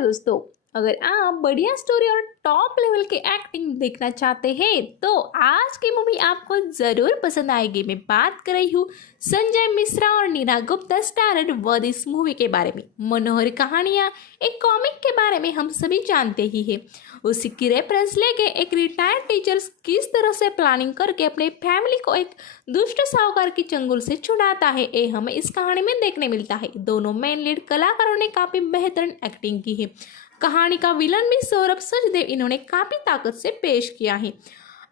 नमस्कार दोस्तों, अगर आप बढ़िया स्टोरी और टॉप लेवल की एक्टिंग देखना चाहते हैं तो आज की मूवी आपको ज़रूर पसंद आएगी। मैं बात कर रही हूँ संजय मिश्रा और नीना गुप्ता स्टारर वर्द इस मूवी के बारे में। मनोहर कहानियाँ एक कॉमिक के बारे में हम सभी जानते ही हैं। उसी की रेफरेंस लेके एक रिटायर्ड टीचर किस तरह से प्लानिंग करके अपने फैमिली को एक दुष्ट साहूकार की चंगुल से छुड़ाता है, ये हमें इस कहानी में देखने मिलता है। दोनों मेन लीड कलाकारों ने काफ़ी बेहतरीन एक्टिंग की है। कहानी का विलन भी सौरभ सचदेव इन्होंने काफ़ी ताकत से पेश किया है।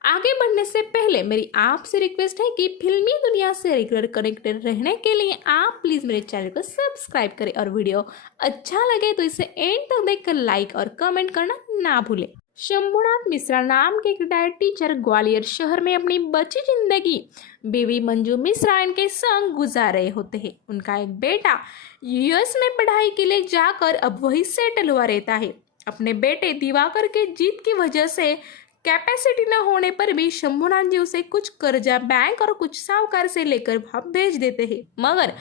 आगे बढ़ने से पहले मेरी आपसे रिक्वेस्ट है कि फिल्मी दुनिया से रेगुलर कनेक्टेड रहने के लिए आप प्लीज़ मेरे चैनल को सब्सक्राइब करें और वीडियो अच्छा लगे तो इसे एंड तक देखकर लाइक और कमेंट करना ना भूलें। शंभुनाथ मिश्रा नाम के एक रिटायर्ड टीचर ग्वालियर शहर में अपनी बची जिंदगी बीवी मंजू मिश्रा इनके संग गुजार रहे होते हैं। उनका एक बेटा यूएस में पढ़ाई के लिए जाकर अब वही सेटल हुआ रहता है। अपने बेटे दिवाकर के जिद की वजह से कैपेसिटी न होने पर भी शंभुनाथ जी उसे कुछ कर्जा बैंक और कुछ साहूकार से लेकर वहां भेज देते हैं, मगर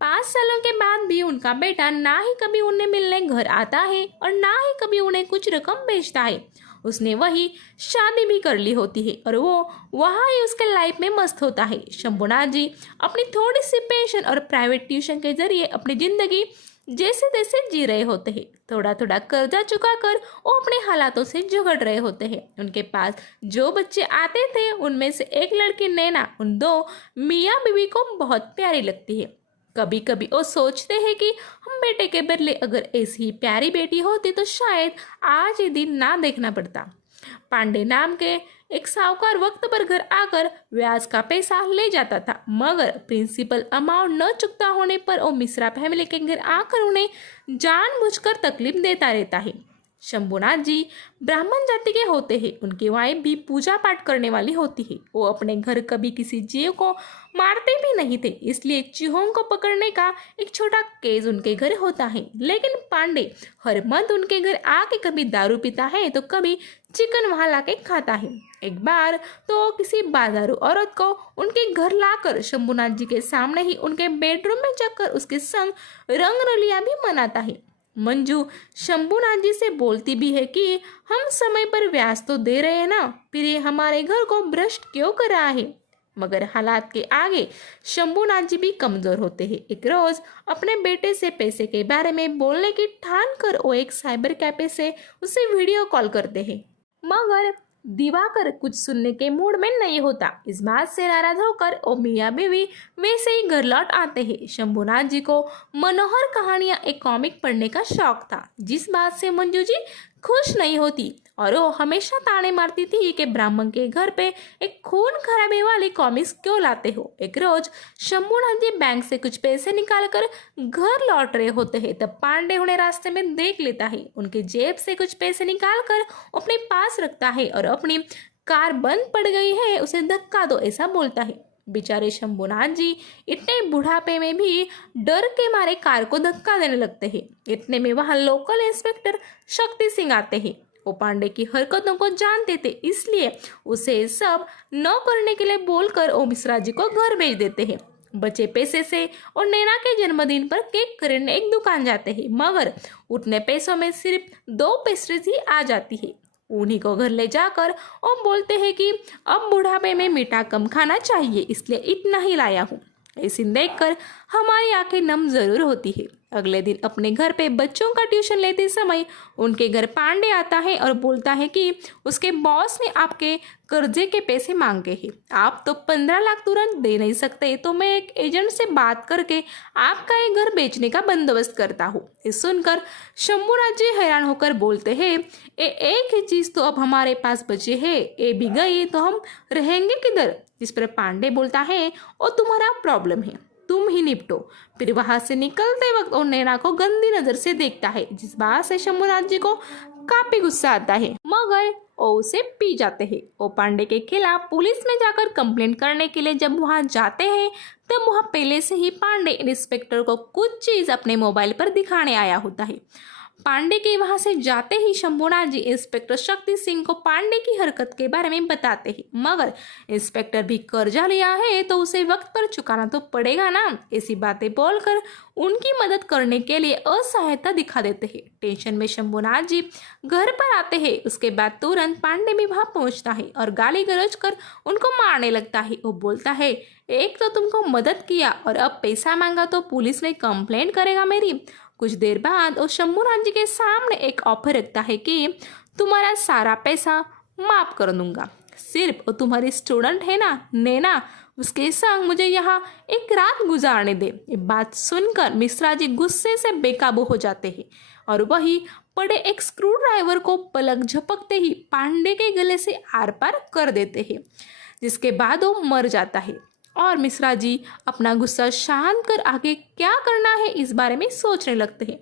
5 सालों के बाद भी उनका बेटा ना ही कभी उन्हें मिलने घर आता है और ना ही कभी उन्हें कुछ रकम भेजता है। उसने वही शादी भी कर ली होती है और वो वहाँ ही उसके लाइफ में मस्त होता है। शंभुनाथ जी अपनी थोड़ी सी पेंशन और प्राइवेट ट्यूशन के जरिए अपनी जिंदगी जैसे तैसे जी रहे होते हैं। थोड़ा थोड़ा कर्जा चुकाकर वो अपने हालातों से झगड़ रहे होते हैं। उनके पास जो बच्चे आते थे उनमें से एक लड़की नैना उन दो मियाँ बीवी को बहुत प्यारी लगती है। कभी कभी वो सोचते हैं कि हम बेटे के बदले अगर ऐसी ही प्यारी बेटी होती तो शायद आज ये दिन ना देखना पड़ता। पांडे नाम के एक साहूकार वक्त पर घर आकर ब्याज का पैसा ले जाता था, मगर प्रिंसिपल अमाउंट न चुकता होने पर वो मिश्रा फैमिली के घर आकर उन्हें जानबूझकर तकलीफ देता रहता है। शंभुनाथ जी ब्राह्मण जाति के होते हैं। उनकी वाइफ भी पूजा पाठ करने वाली होती है। वो अपने घर कभी किसी जीव को मारते भी नहीं थे, इसलिए चूहों को पकड़ने का एक छोटा केस उनके घर होता है। लेकिन पांडे हर मंथ उनके घर आके कभी दारू पीता है तो कभी चिकन वहाँ लाके खाता है। एक बार तो किसी बाजारू औरत को उनके घर लाकर शंभुनाथ जी के सामने ही उनके बेडरूम में जाकर उसके संग रंग रलिया भी मनाता है। मंजू शंभुनाथ जी से बोलती भी है कि हम समय पर ब्याज तो दे रहे हैं ना, फिर ये हमारे घर को भ्रष्ट क्यों कर रहा है। मगर हालात के आगे शंभुनाथ जी भी कमजोर होते हैं। एक रोज अपने बेटे से पैसे के बारे में बोलने की ठान कर वो एक साइबर कैफे से उसे वीडियो कॉल करते हैं, मगर दिवाकर कुछ सुनने के मूड में नहीं होता। इस बात से नाराज होकर ओ मियाँ बीवी वैसे ही घर लौट आते हैं। शंभुनाथ जी को मनोहर कहानियाँ एक कॉमिक पढ़ने का शौक था, जिस बात से मंजू जी खुश नहीं होती और वो हमेशा ताने मारती थी कि ब्राह्मण के घर पे एक खून खराबे वाली कॉमिक्स क्यों लाते हो। एक रोज शंभुनाथ जी बैंक से कुछ पैसे निकाल कर घर लौट रहे होते हैं, तब पांडे उन्हें रास्ते में देख लेता है। उनके जेब से कुछ पैसे निकाल कर अपने पास रखता है और अपनी कार बंद पड़ गई है उसे धक्का दो ऐसा बोलता है। बेचारे शंभुनाथ जी इतने बुढ़ापे में भी डर के मारे कार को धक्का देने लगते हैं। इतने में वहाँ लोकल इंस्पेक्टर शक्ति सिंह आते हैं। वो पांडे की हरकतों को जानते थे, इसलिए उसे सब न करने के लिए बोलकर ओ मिश्रा जी को घर भेज देते हैं। बचे पैसे से और नैना के जन्मदिन पर केक खरीदने एक दुकान जाते हैं, मगर उतने पैसों में सिर्फ 2 पेस्ट्रीज ही आ जाती है। उन्हीं को घर ले जाकर और बोलते हैं कि अब बुढ़ापे में मीठा कम खाना चाहिए, इसलिए इतना ही लाया हूँ। ऐसी देखकर हमारी आंखें नम जरूर होती है। अगले दिन अपने घर पे बच्चों का ट्यूशन लेते समय उनके घर पांडे आता है और बोलता है कि उसके बॉस ने आपके कर्जे के पैसे मांगे हैं, आप तो 15 लाख तुरंत दे नहीं सकते, तो मैं एक एजेंट से बात करके आपका ये घर बेचने का बंदोबस्त करता हूँ। ये सुनकर शंभुनाथ जी हैरान होकर बोलते हैं, ये एक ही चीज़ तो अब हमारे पास बचे है, ये भी गई तो हम रहेंगे किधर। जिस पर पांडे बोलता है वो तुम्हारा प्रॉब्लम है, तुम ही निपटो। फिर वहां से निकलते वक्त वो नैना को गंदी नजर से देखता है, जिस बात से शंभुनाथ जी को काफी गुस्सा आता है, मगर वो उसे पी जाते हैं। वो पांडे के खिलाफ पुलिस में जाकर कंप्लेंट करने के लिए जब वहां जाते हैं तब वहां पहले से ही पांडे इंस्पेक्टर को कुछ चीज अपने मोबाइल पर दिखाने आया होता है। पांडे के वहां से जाते ही शंभुनाथ जी इंस्पेक्टर शक्ति सिंह को पांडे की हरकत के बारे में बताते हैं, मगर इंस्पेक्टर भी कर्जा लिया है तो उसे वक्त पर चुकाना तो पड़ेगा ना। ऐसी बातें बोलकर उनकी मदद करने के लिए असहायता दिखा देते हैं। टेंशन में शंभुनाथ जी घर पर आते हैं। उसके बाद तुरंत पांडे भी वहां पहुंचता है और गाली गलौज कर उनको मारने लगता है। वो बोलता है, एक तो तुमको मदद किया और अब पैसा मांगा तो पुलिस में कंप्लेंट करेगा मेरी। कुछ देर बाद वो शंभुनाथ जी के सामने एक ऑफर रखता है कि तुम्हारा सारा पैसा माफ कर दूंगा, सिर्फ वो तुम्हारी स्टूडेंट है ना नैना, उसके संग मुझे यहाँ एक रात गुजारने दे। ये बात सुनकर मिश्रा जी गुस्से से बेकाबू हो जाते हैं और वही पड़े एक स्क्रू ड्राइवर को पलक झपकते ही पांडे के गले से आर पार कर देते हैं, जिसके बाद वो मर जाता है। और मिश्रा जी अपना गुस्सा शांत कर आगे क्या करना है इस बारे में सोचने लगते हैं।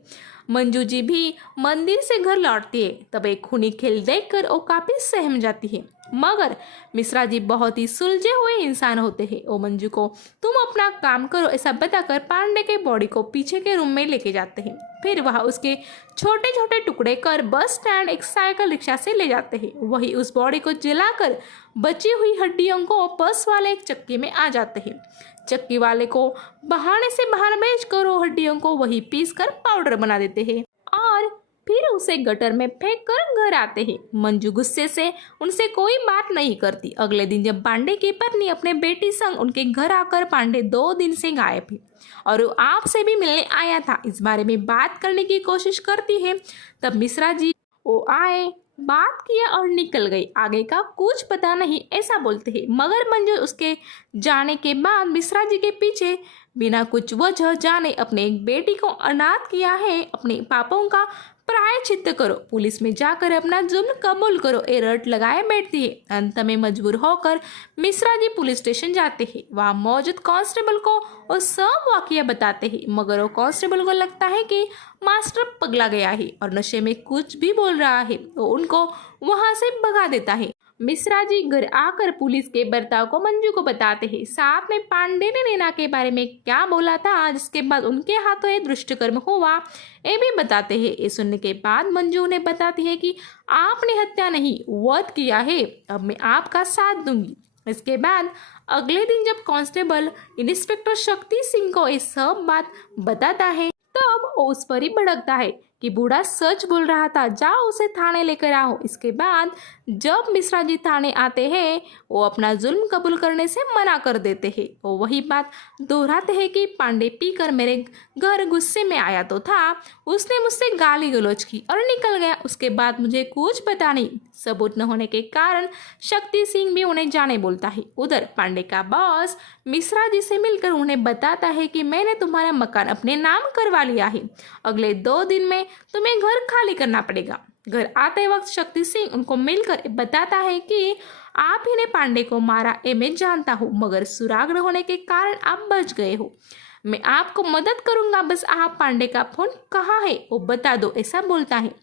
मंजू जी भी मंदिर से घर लौटती है। तब एक खूनी खेल देखकर वो काफी सहम जाती है, मगर मिश्रा जी बहुत ही सुलझे हुए इंसान होते हैं। वो मंजू को तुम अपना काम करो ऐसा बताकर पांडे के बॉडी को पीछे के रूम में लेके जाते हैं। फिर वह उसके छोटे छोटे टुकड़े कर बस स्टैंड एक साइकिल रिक्शा से ले जाते हैं। वही उस बॉडी को जलाकर बची हुई हड्डियों को बस वाले एक चक्की में आ जाते हैं। चक्की वाले को बहाने से बाहर बेचकर वो हड्डियों को वही पीस कर पाउडर बना देते हैं और फिर उसे गटर में फेंक कर घर आते हैं। मंजू गुस्से से उनसे कोई बात नहीं करती। अगले दिन जब पांडे की पत्नी अपने बेटी संग उनके घर आकर पांडे 2 दिन से गायब है और वो आपसे भी मिलने आया था इस बारे में बात करने की कोशिश करती है, तब मिश्रा जी वो आए, बात किया और निकल गई, आगे का कुछ पता नहीं ऐसा बोलते हैं। मगर मंजू उसके जाने के बाद मिश्रा जी के पीछे बिना कुछ वजह जाने अपने एक बेटी को अनाथ किया है, अपने पापों का प्रायश्चित्त करो, पुलिस में जाकर अपना जुर्म कबूल करो, ये रट लगाए बैठती है। अंत में मजबूर होकर मिश्रा जी पुलिस स्टेशन जाते हैं। वहाँ मौजूद कांस्टेबल को वो सब वाकया बताते हैं, मगर वो कांस्टेबल को लगता है कि मास्टर पगला गया है और नशे में कुछ भी बोल रहा है, तो उनको वहाँ से भगा देता है। मिश्रा जी घर आकर पुलिस के बर्ताव को मंजू को बताते हैं, साथ में पांडे ने नैना के बारे में क्या बोला था, जिसके बाद उनके हाथों ये दुष्कर्म हुआ, ये भी बताते हैं। ये सुनने के बाद मंजू उन्हें बताती है कि आपने हत्या नहीं वध किया है, अब मैं आपका साथ दूंगी। इसके बाद अगले दिन जब कांस्टेबल इंस्पेक्टर शक्ति सिंह को ये सब बात बताता है, तब वो उस पर ही भड़कता है कि बूढ़ा सच बोल रहा था, जाओ उसे थाने लेकर आओ। इसके बाद जब मिश्रा जी थाने आते हैं, वो अपना जुल्म कबूल करने से मना कर देते हैं। वो वही बात दोहराते हैं कि पांडे पीकर मेरे घर गुस्से में आया तो था, उसने मुझसे गाली गलौज की और निकल गया, उसके बाद मुझे कुछ पता नहीं। सबूत न होने के कारण शक्ति सिंह भी उन्हें जाने बोलता है। उधर पांडे का बॉस मिश्रा जी से मिलकर उन्हें बताता है कि मैंने तुम्हारा मकान अपने नाम करवा लिया है, अगले 2 दिन में तुम्हें घर खाली करना पड़ेगा। घर आते वक्त शक्ति सिंह उनको मिलकर बताता है कि आप ही ने पांडे को मारा, ये मैं जानता हूँ, मगर सुराग न होने के कारण आप बच गए हो। मैं आपको मदद करूंगा, बस आप पांडे का फोन कहाँ है वो बता दो, ऐसा बोलता है।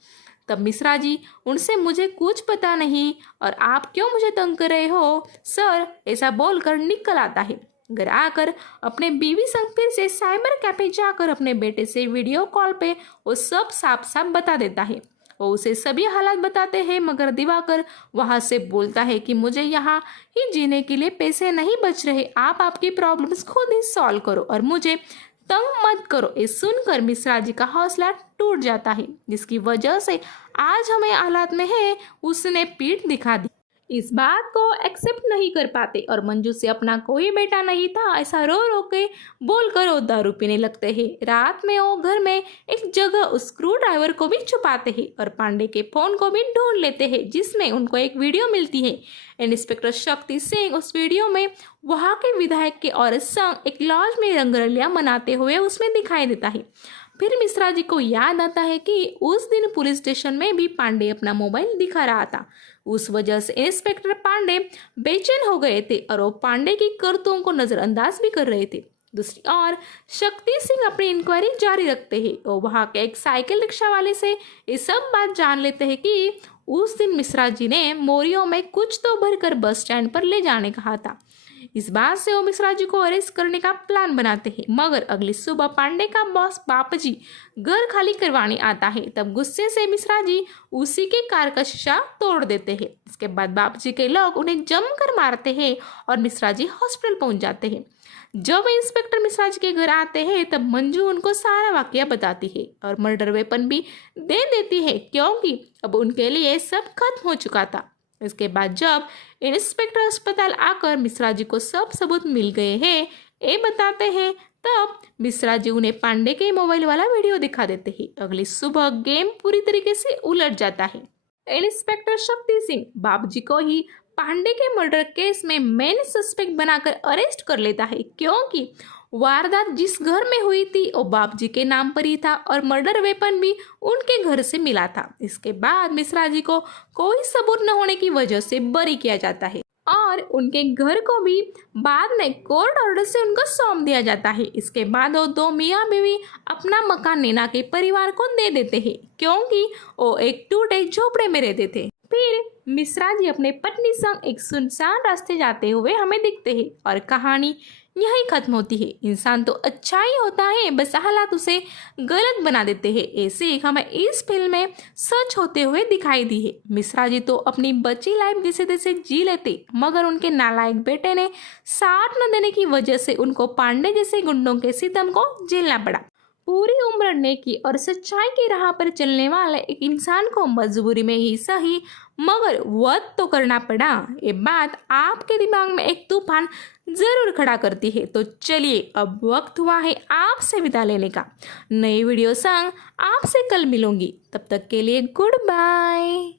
तब मिश्रा जी उनसे मुझे कुछ पता नहीं और आप क्यों मुझे तंग कर रहे हो सर, ऐसा बोलकर निकल आता है। घर आकर अपने बीवी संग फिर से साइबर कैफे जाकर अपने बेटे से वीडियो कॉल पे वो सब साफ साफ बता देता है। वो उसे सभी हालात बताते हैं, मगर दिवाकर वहाँ से बोलता है कि मुझे यहाँ ही जीने के लिए पैसे नहीं बच रहे, आप आपकी प्रॉब्लम्स खुद ही सॉल्व करो और मुझे तंग मत करो। ये सुनकर मिश्रा जी का हौसला टूट जाता है, जिसकी वजह से आज हमें हालात में है उसने पीठ दिखा दी। इस बात को एक्सेप्ट नहीं कर पाते और मंजू से अपना कोई बेटा नहीं था ऐसा रो रो के बोलकर वो दारू पीने लगते हैं। रात में वो घर में एक जगह उस स्क्रू ड्राइवर को भी छुपाते हैं और पांडे के फोन को भी ढूंढ लेते हैं, जिसमें उनको एक वीडियो मिलती है। इंस्पेक्टर शक्ति सिंह उस वीडियो में वहाँ के विधायक के औरत संग एक लॉज में रंगरलियां मनाते हुए उसमें दिखाई देता है। फिर मिश्रा जी को याद आता है कि उस दिन पुलिस स्टेशन में भी पांडे अपना मोबाइल दिखा रहा था, उस वजह से इंस्पेक्टर पांडे बेचैन हो गए थे और वो पांडे की करतूतों को नजरअंदाज भी कर रहे थे। दूसरी ओर शक्ति सिंह अपनी इंक्वायरी जारी रखते हैं और वहाँ के एक साइकिल रिक्शा वाले से ये सब बात जान लेते हैं कि उस दिन मिश्रा जी ने मोरियों में कुछ तो भरकर बस स्टैंड पर ले जाने कहा था। इस बात से वो मिश्रा जी को अरेस्ट करने का प्लान बनाते हैं। मगर अगली सुबह पांडे का बॉस बापूजी घर खाली करवाने आता है। तब गुस्से से मिश्रा जी उसी के कार का शीशा तोड़ देते हैं। इसके बाद बापूजी के लोग उन्हें जमकर मारते हैं और मिश्रा जी हॉस्पिटल पहुंच जाते हैं। जब इंस्पेक्टर मिश्रा जी के घर आते हैं तब मंजू उनको सारा वाकया बताती है और मर्डर वेपन भी दे देती है, क्योंकि अब उनके लिए सब खत्म हो चुका था। इसके बाद जब इंस्पेक्टर अस्पताल आकर मिश्रा जी को सब सबूत मिल गए हैं ये बताते हैं, तब मिश्रा जी उन्हें पांडे के मोबाइल वाला वीडियो दिखा देते हैं। अगली सुबह गेम पूरी तरीके से उलट जाता है। इंस्पेक्टर शक्ति सिंह बाबूजी को ही पांडे के मर्डर केस में मेन सस्पेक्ट बनाकर अरेस्ट कर लेता है, क्योंकि वारदात जिस घर में हुई थी वो बाबूजी के नाम पर ही था और मर्डर वेपन भी उनके घर से मिला था। इसके बाद मिश्रा जी को कोई सबूत न होने की वजह से बरी किया जाता है और उनके घर को भी बाद में कोर्ट ऑर्डर से उनको सौंप दिया जाता है। इसके बाद वो दो मियाँ बीवी अपना मकान नैना के परिवार को दे देते हैं, क्योंकि वो एक टूटे झोपड़े में रहते थे। फिर मिश्रा जी अपने पत्नी संग एक सुनसान रास्ते जाते हुए हमें दिखते हैं और कहानी यही खत्म होती है। इंसान तो अच्छा ही होता है, बस हालात उसे गलत बना देते हैं। ऐसे हमें इस फिल्म में सच होते हुए दिखाई दी है। मिश्रा जी तो अपनी बची लाइफ जैसे तैसे जी लेते, मगर उनके नालायक बेटे ने साथ न देने की वजह से उनको पांडे जैसे गुंडों के सितम को झेलना पड़ा। पूरी उम्र नेकी और सच्चाई की राह पर चलने वाले एक इंसान को मजबूरी में ही सही मगर वध तो करना पड़ा। ये बात आपके दिमाग में एक तूफान जरूर खड़ा करती है। तो चलिए अब वक्त हुआ है आपसे विदा लेने का। नई वीडियो संग आपसे कल मिलूंगी, तब तक के लिए गुड बाय।